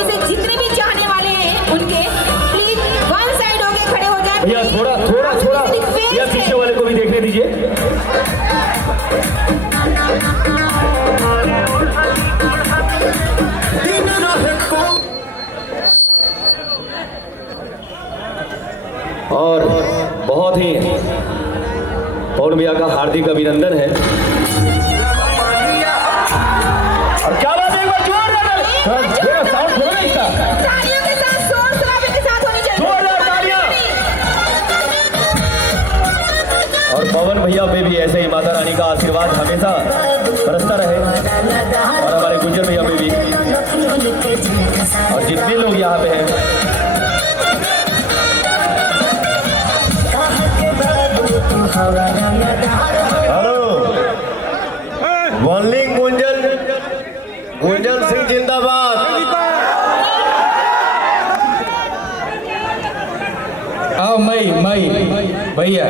सभी से जितने भी चाहने वाले हैं उनके प्लीज वन साइड होके खड़े हो जाए। भैया थोड़ा थोड़ा थोड़ा भैया पीछे वाले को भी देखने दीजिए। और बहुत ही पवन भैया का हार्दिक अभिनंदन है। और क्या बात है, एक बार जोर साउंड थोड़ा नहीं था। तालियों के साथ शोर शराबे के साथ होनी चाहिए। जोरदार तालियां। और पवन भैया पे भी ऐसे ही माता रानी का आशीर्वाद हमेशा बरसता रहे और हमारे गुंजन भैया पे भी और जितने लोग यहाँ पे हैं। हेलो वनलिंग गुंजन सिंह जिंदाबाद। आओ मई भैया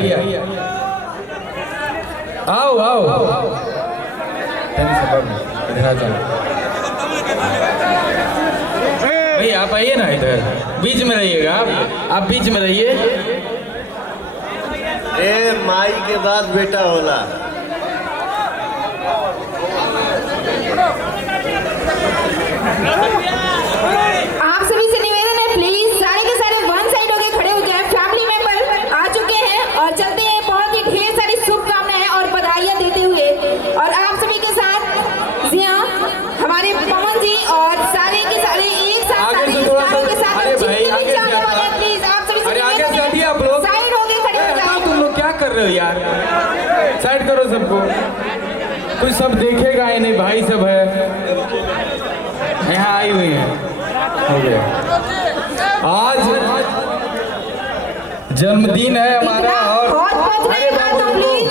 आओ भैया आप आइए ना इधर, बीच में रहिएगा। आप बीच में रहिए। ए माई के बाद बेटा होला। आप सभी से निवेदन है प्लीज सारे के सारे वन साइड होके खड़े हो जाए। फैमिली मेंबर आ चुके हैं और चलते हैं बहुत ही ढेर सारी शुभकामनाएं और बधाइयां देते हुए। और आप सभी के साथ जी हाँ हमारे पवन जी और सारे के सारे एक साथ आगे से सारे थोड़ा सा- स्टारों के साथ अरे जितने भाई, भी आगे से चाहने वाले हैं, हटा। प्लीज आप सभी से अरे आगे निवेदन से हटिए आप लोग। साइड होके खड़े हो जाए। तुम लोग क्या कर रहे हो यार? साइड करो सबको, कुछ सब देखेगा ही नहीं। भाई सब है यहाँ आई हुई है। हो गया, आज जन्मदिन है हमारा। और बहुत नहीं बात हो प्लीज।